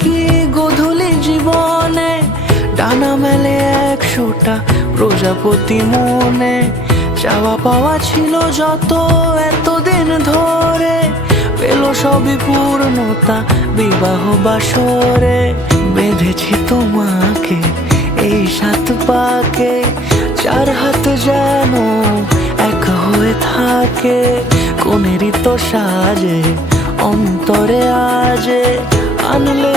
কি গোধূলি জীবনে ডানা মেলে 100টা প্রজাপতি মনে। চাওয়া পাওয়া ছিল যত এতদিন ধরে, পেল সবই পূর্ণতা বিবাহ বাসরে। বেঁধেছি তোমাকে এই 7 পাকে, 4 হাত যেন এক হয়ে থাকে। কোনেরই তো সাজে অন্তরে আজে আনলে